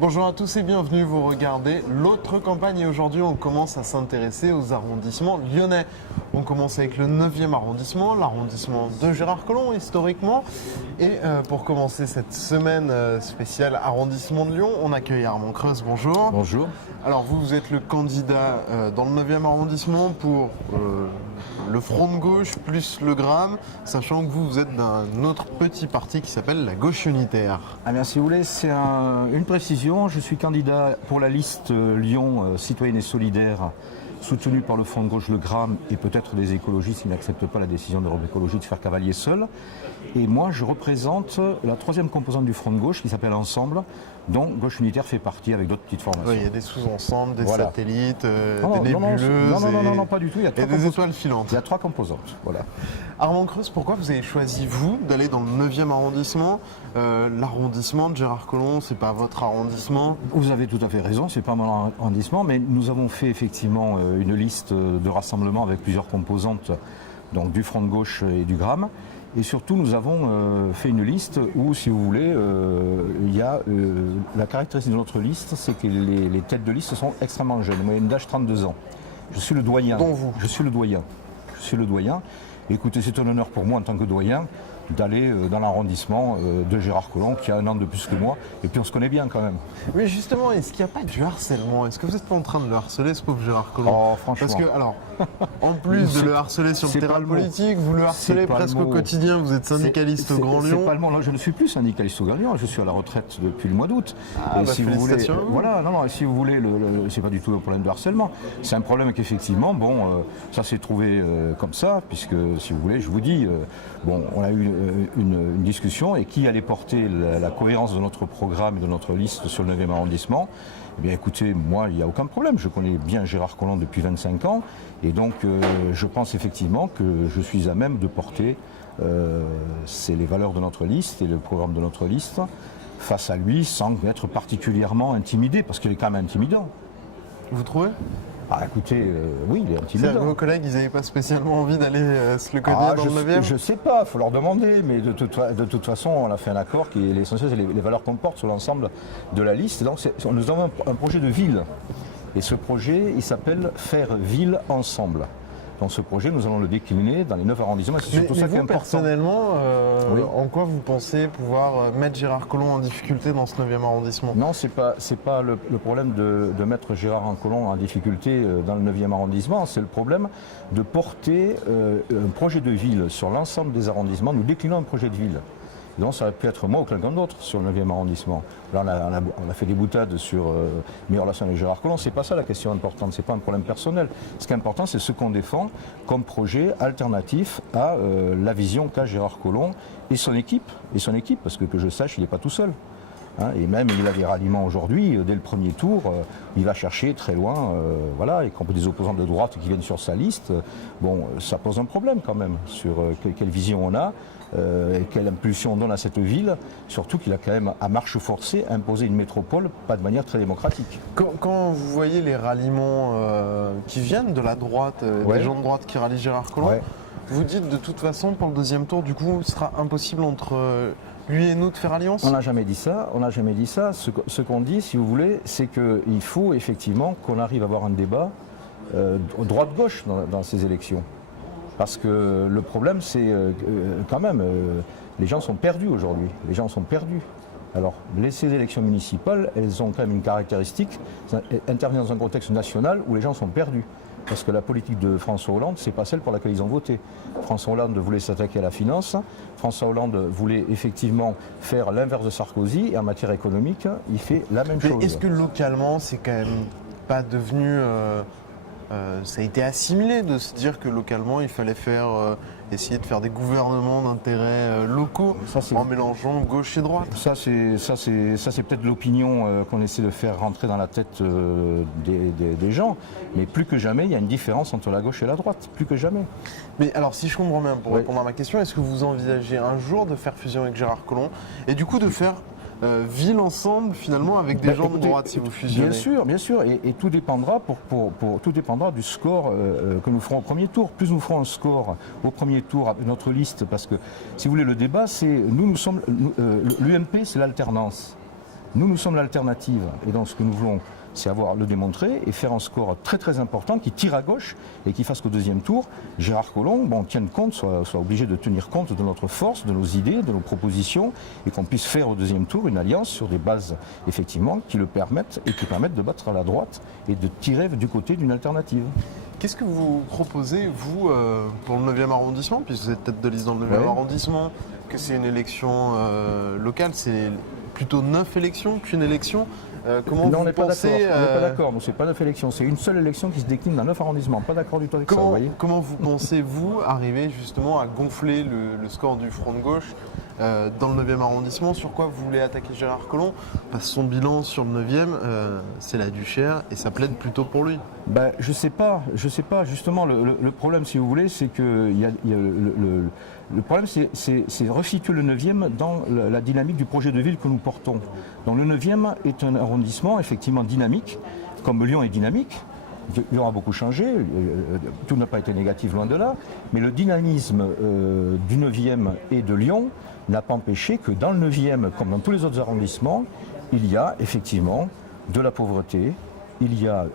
Bonjour à tous et bienvenue, vous regardez l'autre campagne et aujourd'hui on commence à s'intéresser aux arrondissements lyonnais. On commence avec le 9e arrondissement, l'arrondissement de Gérard Collomb historiquement. Et pour commencer cette semaine spéciale arrondissement de Lyon, on accueille Armand Creus, bonjour. Bonjour. Alors vous êtes le candidat dans le 9e arrondissement pour le Front de gauche plus le Gramme, sachant que vous êtes d'un autre petit parti qui s'appelle la Gauche unitaire. Ah bien, si vous voulez, c'est une précision. Je suis candidat pour la liste Lyon citoyenne et solidaire, soutenue par le Front de gauche, le Gramme et peut-être les écologistes qui n'acceptent pas la décision d'Europe Écologie de faire cavalier seul. Et moi, je représente la troisième composante du Front de gauche qui s'appelle Ensemble, dont Gauche unitaire fait partie avec d'autres petites formations. Oui, il y a des sous-ensembles, des Voilà. satellites, Non, des nébuleuses. non, pas du tout. Il y a et des étoiles filantes. Il y a trois composantes. Voilà. Armand Creus, pourquoi vous avez choisi, vous, d'aller dans le 9e arrondissement l'arrondissement de Gérard Collomb, c'est pas votre arrondissement? Vous avez tout à fait raison, c'est pas mon arrondissement, mais nous avons fait effectivement une liste de rassemblement avec plusieurs composantes, donc du Front de gauche et du Gramme. Et surtout, nous avons fait une liste où, si vous voulez, il y a la caractéristique de notre liste, c'est que les têtes de liste sont extrêmement jeunes, moyenne d'âge 32 ans. Je suis le doyen. Dont vous? Je suis le doyen. Je suis le doyen. Écoutez, c'est un honneur pour moi en tant que doyen d'aller dans l'arrondissement de Gérard Collomb, qui a un an de plus que moi, et puis on se connaît bien quand même. Oui, justement, est-ce qu'il n'y a pas du harcèlement? Est-ce que vous n'êtes pas en train de le harceler, ce pauvre Gérard Collomb? Oh, franchement. Parce que, alors, en plus de le harceler sur le c'est pas terrain le mot. politique, vous le harcelez C'est pas presque le au mot. quotidien, vous êtes syndicaliste au Grand C'est Lyon. pas le mot. Non, je ne suis plus syndicaliste au Grand Lyon, je suis à la retraite depuis le mois d'août. Ah, Et bah, si vous voulez, félicitations à vous. voilà, non, si vous voulez, c'est pas du tout un problème de harcèlement. C'est un problème qu'effectivement, ça s'est trouvé comme ça, puisque si vous voulez, je vous dis, on a eu une discussion et qui allait porter la cohérence de notre programme et de notre liste sur le 9e arrondissement. Eh bien écoutez, moi, il n'y a aucun problème. Je connais bien Gérard Collomb depuis 25 ans et donc je pense effectivement que je suis à même de porter les valeurs de notre liste et le programme de notre liste face à lui sans être particulièrement intimidé, parce qu'il est quand même intimidant. Vous trouvez? Ah écoutez, oui, il est C'est-à-dire que intimidant. vos collègues, ils n'avaient pas spécialement envie d'aller se le cogner dans le 9e? Je sais pas, il faut leur demander, mais de toute façon, on a fait un accord qui est l'essentiel, c'est les valeurs qu'on porte sur l'ensemble de la liste. Donc nous avons un projet de ville, et ce projet, il s'appelle Faire ville ensemble. Dans ce projet, nous allons le décliner dans les 9 arrondissements. C'est surtout Mais ça qui est vous, important. personnellement, Oui. en quoi vous pensez pouvoir mettre Gérard Collomb en difficulté dans ce 9e arrondissement? Non, c'est pas le problème de mettre Gérard Collomb en difficulté dans le 9e arrondissement, c'est le problème de porter un projet de ville sur l'ensemble des arrondissements. Nous déclinons un projet de ville. Donc ça aurait pu être moi ou quelqu'un d'autre sur le 9e arrondissement. Là, on a fait des boutades sur mes relations avec Gérard Collomb. C'est pas ça la question importante, c'est pas un problème personnel. Ce qui est important, c'est ce qu'on défend comme projet alternatif à la vision qu'a Gérard Collomb et son équipe, parce que je sache, il n'est pas tout seul. Hein, et même il a des ralliements aujourd'hui, dès le premier tour, il va chercher très loin, voilà, y compris des opposants de droite qui viennent sur sa liste. Ça pose un problème quand même sur quelle vision on a, et quelle impulsion on donne à cette ville, surtout qu'il a quand même, à marche forcée, imposé une métropole, pas de manière très démocratique. Quand vous voyez les ralliements qui viennent de la droite, Ouais. des gens de droite qui rallient Gérard Collomb, Ouais. vous dites de toute façon, pour le deuxième tour, du coup, il sera impossible entre lui et nous de faire alliance? On n'a jamais dit ça, Ce qu'on dit, si vous voulez, c'est qu'il faut effectivement qu'on arrive à avoir un débat droite-gauche dans ces élections. Parce que le problème, c'est quand même, les gens sont perdus aujourd'hui. Les gens sont perdus. Alors, ces élections municipales, elles ont quand même une caractéristique, elles interviennent dans un contexte national où les gens sont perdus. Parce que la politique de François Hollande, c'est pas celle pour laquelle ils ont voté. François Hollande voulait s'attaquer à la finance. François Hollande voulait effectivement faire l'inverse de Sarkozy. Et en matière économique, il fait la même Mais chose. est-ce que localement, c'est quand même pas devenu... ça a été assimilé de se dire que localement, il fallait essayer de faire des gouvernements d'intérêts locaux Ça, c'est- en mélangeant gauche et droite? Ça, c'est peut-être l'opinion qu'on essaie de faire rentrer dans la tête des gens. Mais plus que jamais, il y a une différence entre la gauche et la droite. Plus que jamais. Mais alors, si je comprends bien, pour Oui. répondre à ma question, est-ce que vous envisagez un jour de faire fusion avec Gérard Collomb et du coup de faire ville ensemble finalement avec des gens de Écoutez, droite si vous fusionnez? Bien sûr, et tout dépendra tout dépendra du score que nous ferons au premier tour. Plus nous ferons un score au premier tour avec notre liste, parce que si vous voulez le débat, c'est nous sommes l'UMP, c'est l'alternance. Nous, nous sommes l'alternative. Et donc, ce que nous voulons, c'est le démontrer et faire un score très très important qui tire à gauche et qui fasse qu'au deuxième tour, Gérard Collomb tienne compte, soit obligé de tenir compte de notre force, de nos idées, de nos propositions et qu'on puisse faire au deuxième tour une alliance sur des bases effectivement qui le permettent et qui permettent de battre à la droite et de tirer du côté d'une alternative. Qu'est-ce que vous proposez, vous, pour le 9e arrondissement, puisque vous êtes tête de liste dans le 9e arrondissement, que c'est une élection locale, c'est plutôt 9 élections qu'une élection. Comment non, vous on n'est pas d'accord. On n'est pas d'accord. Ce n'est pas 9 élections. C'est une seule élection qui se décline dans 9 arrondissements. Pas d'accord du tout avec ça. Vous voyez. Comment vous pensez, vous, arriver justement à gonfler le score du Front de gauche dans le 9e arrondissement? Sur quoi vous voulez attaquer Gérard Collomb? Parce que son bilan sur le 9e, c'est la Duchère et ça plaide plutôt pour lui. Ben, je sais pas. Justement, le problème, si vous voulez, c'est que le problème, c'est resituer le 9e dans la dynamique du projet de ville que nous portons. Donc le 9e est un arrondissement effectivement dynamique, comme Lyon est dynamique. Lyon a beaucoup changé, tout n'a pas été négatif, loin de là, mais le dynamisme du 9e et de Lyon n'a pas empêché que dans le 9e, comme dans tous les autres arrondissements, il y a effectivement de la pauvreté, il y a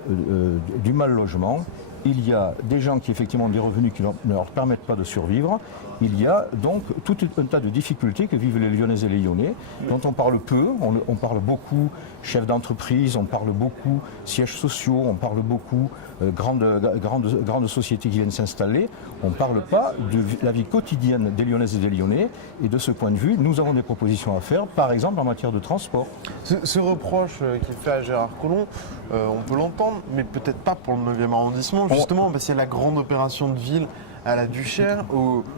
du mal logement, il y a des gens qui effectivement ont des revenus qui ne leur permettent pas de survivre. Il y a donc tout un tas de difficultés que vivent les Lyonnaises et les Lyonnais, dont on parle peu, on parle beaucoup chefs d'entreprise, on parle beaucoup sièges sociaux, on parle beaucoup grandes sociétés qui viennent s'installer. On ne parle pas de la vie quotidienne des Lyonnaises et des Lyonnais. Et de ce point de vue, nous avons des propositions à faire, par exemple en matière de transport. Ce reproche qu'il fait à Gérard Collomb, on peut l'entendre, mais peut-être pas pour le 9e arrondissement, justement, parce qu'il y a la grande opération de ville à la Duchère,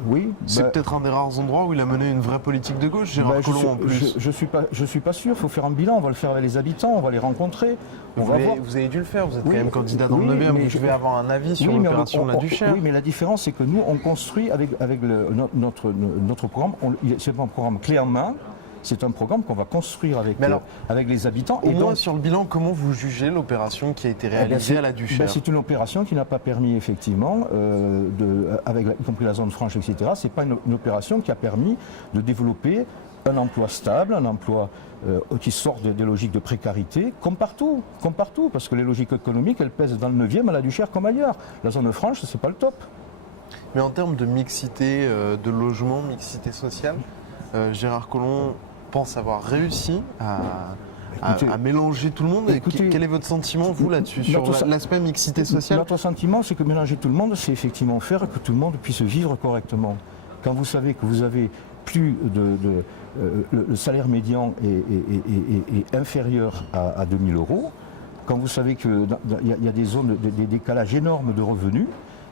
oui, c'est peut-être un des rares endroits où il a mené une vraie politique de gauche, Gérard Collomb en plus. Je suis pas sûr, il faut faire un bilan, on va le faire avec les habitants, on va les rencontrer. Vous avez dû le faire, vous êtes quand même candidat dans le 9e, mais je vais avoir un avis sur l'opération de la Duchère. Oui, mais la différence, c'est que nous, on construit avec notre programme, c'est pas un programme clé en main. C'est un programme qu'on va construire avec les habitants. Au moins sur le bilan, comment vous jugez l'opération qui a été réalisée à la Duchère? C'est une opération qui n'a pas permis effectivement, y compris la zone franche, etc. C'est pas une opération qui a permis de développer un emploi stable, un emploi qui sort des logiques de précarité, comme partout, parce que les logiques économiques, elles pèsent dans le 9e à la Duchère comme ailleurs. La zone franche, c'est pas le top. Mais en termes de mixité de logement, mixité sociale, Gérard Collomb pense avoir réussi à mélanger tout le monde. Quel est votre sentiment, vous, là-dessus, sur l'aspect mixité sociale? Notre sentiment, c'est que mélanger tout le monde, c'est effectivement faire que tout le monde puisse vivre correctement. Quand vous savez que vous avez plus le salaire médian est inférieur à 2 000 €, quand vous savez qu'il y a des zones, des décalages énormes de revenus,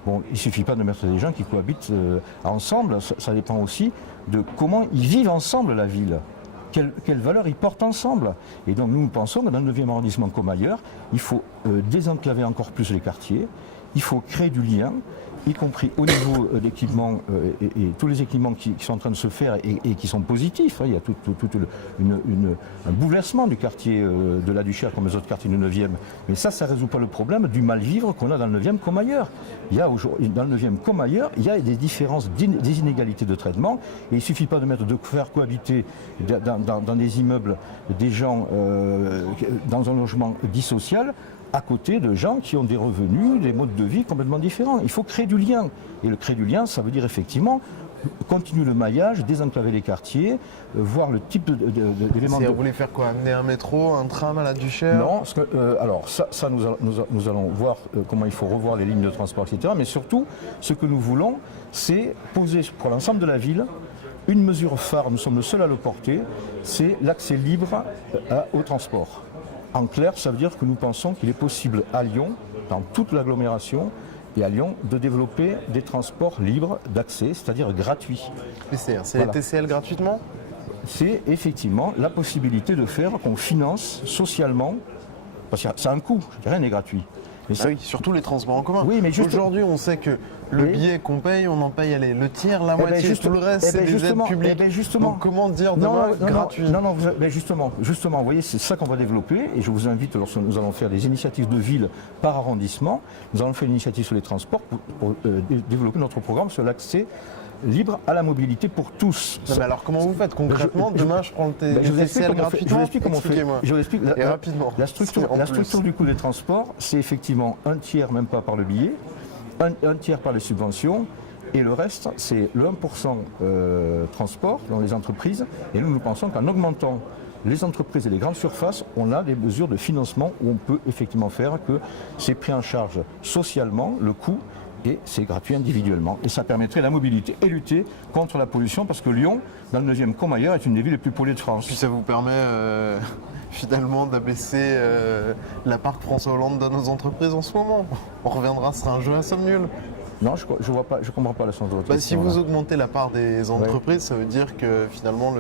bon, il ne suffit pas de mettre des gens qui cohabitent ensemble, ça dépend aussi de comment ils vivent ensemble la ville. Quelles valeurs ils portent ensemble. Et donc nous pensons que dans le 9e arrondissement comme ailleurs, il faut désenclaver encore plus les quartiers, il faut créer du lien, y compris au niveau d'équipements et tous les équipements qui sont en train de se faire et qui sont positifs. Il y a tout un bouleversement du quartier de la Duchère comme les autres quartiers du 9e. Mais ça ne résout pas le problème du mal-vivre qu'on a dans le 9e comme ailleurs. Dans le 9e comme ailleurs, il y a des différences, des inégalités de traitement. Et il ne suffit pas de faire cohabiter dans des immeubles des gens dans un logement dit social, à côté de gens qui ont des revenus, des modes de vie complètement différents. Il faut créer du lien. Et le créer du lien, ça veut dire effectivement continuer le maillage, désenclaver les quartiers, voir le type d'éléments. Vous voulez faire quoi? Amener un métro, un tram à la Duchère? Non, alors ça nous allons voir comment il faut revoir les lignes de transport, etc. Mais surtout, ce que nous voulons, c'est poser pour l'ensemble de la ville une mesure phare, nous sommes le seuls à le porter, c'est l'accès libre au transport. En clair, ça veut dire que nous pensons qu'il est possible à Lyon, dans toute l'agglomération et à Lyon, de développer des transports libres d'accès, c'est-à-dire gratuits. C'est les TCL gratuitement? C'est effectivement la possibilité de faire qu'on finance socialement, parce que ça a un coût, rien n'est gratuit. Mais oui, surtout les transports en commun. Oui, mais aujourd'hui, on sait que le billet qu'on paye, on en paye le tiers, la moitié, tout le reste, c'est des aides publiques. Donc comment dire demain gratuit? Non, justement, vous voyez, c'est ça qu'on va développer. Et je vous invite, lorsque nous allons faire des initiatives de ville par arrondissement, nous allons faire une initiative sur les transports pour développer notre programme sur l'accès libre à la mobilité pour tous. Non, mais alors comment vous faites concrètement? Demain, je prends le Je vous explique TCL comment gratuitement. je vous explique comment on fait. Expliquez-moi. Je vous explique Et rapidement. La structure du coût des transports, c'est effectivement un tiers, même pas par le billet, un tiers par les subventions, et le reste, c'est le 1% transport dans les entreprises. Et nous pensons qu'en augmentant les entreprises et les grandes surfaces, on a des mesures de financement où on peut effectivement faire que c'est pris en charge socialement, le coût, et c'est gratuit individuellement. Et ça permettrait la mobilité et lutter contre la pollution, parce que Lyon, dans le 9e comme ailleurs, est une des villes les plus polluées de France. Puis ça vous permet finalement d'abaisser la part que François Hollande donne aux entreprises en ce moment. On reviendra, ce sera un jeu à somme nulle. Non, je ne comprends pas la sens de votre question. Si vous augmentez la part des entreprises, ça veut dire que finalement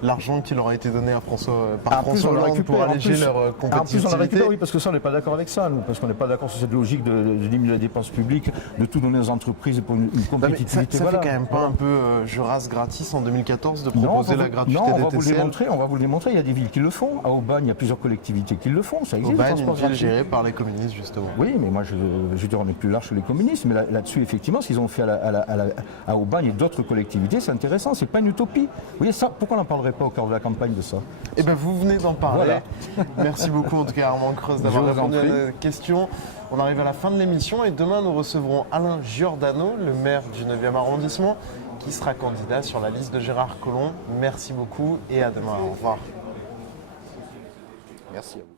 l'argent qui leur a été donné à par François Hollande pour alléger leur compétitivité. En plus, on la récupère, oui, parce que ça, on n'est pas d'accord avec ça, nous, parce qu'on n'est pas d'accord sur cette logique de diminuer la dépense publique, de tout donner aux entreprises pour une compétitivité. Ça fait quand même pas un peu Juras gratis en 2014 de proposer la gratuité des TCL? On va vous le démontrer, il y a des villes qui le font. À Aubagne, il y a plusieurs collectivités qui le font, ça existe. Aubagne, une ville gérée par les communistes, justement. Oui, mais moi, je veux dire, on est plus large que les communistes, mais là-dessus, effectivement, ce qu'ils ont fait à Aubagne et d'autres collectivités, c'est intéressant, c'est pas une utopie. Vous voyez, ça, pourquoi on n'en parlerait pas au cœur de la campagne de ça? Eh bien, vous venez d'en parler. Voilà. Merci beaucoup, en tout cas, Armand Creuse, d'avoir répondu à nos questions. On arrive à la fin de l'émission et demain, nous recevrons Alain Giordano, le maire du 9e arrondissement, qui sera candidat sur la liste de Gérard Collomb. Merci beaucoup et à demain. Au revoir. Merci à vous.